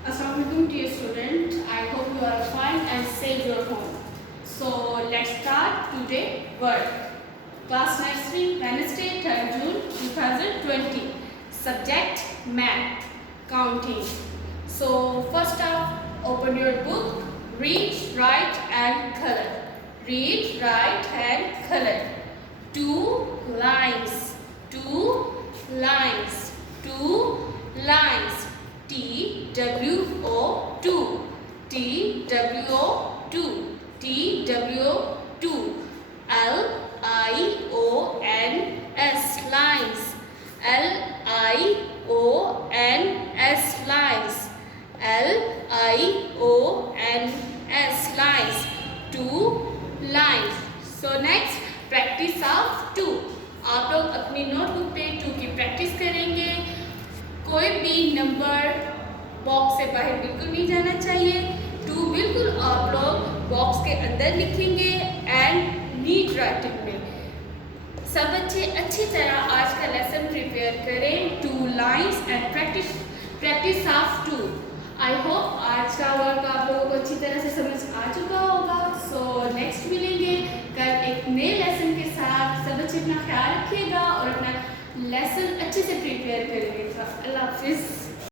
Assalamualaikum dear student. I hope you are fine and safe your home. So let's start today work. Class Nursery, Wednesday, 3rd June 2020. Subject Math, Counting. So first up, open your book, read, write and color. Read, write and color. Two lines, two lines, two lines. TWO 2 TWO 2 TWO 2 LIONS lines LIONS lines LIONS lines two lines. So next practice of 2. आप लोग अपनी notebook पे 2 की practice करेंगे. कोई भी number box से बाहर बिल्कुल नहीं जाना चाहिए. 2 बिल्कुल आप लोग बॉक्स के अंदर लिखेंगे एंड नीट राइटिंग में. सब बच्चे अच्छी तरह आज का लेसन प्रिपेयर करें. 2 lines and practice of 2. I hope आज का वर्क आप लोगों को अच्छी तरह से समझ आ चुका होगा. सो नेक्स्ट मिलेंगे कल एक नए लेसन के साथ. सब बच्चे अपना ख्याल रखिएगा और अपना लेसन अच्छे से प्रिपेयर करेंगे. अल्लाह हाफिज़.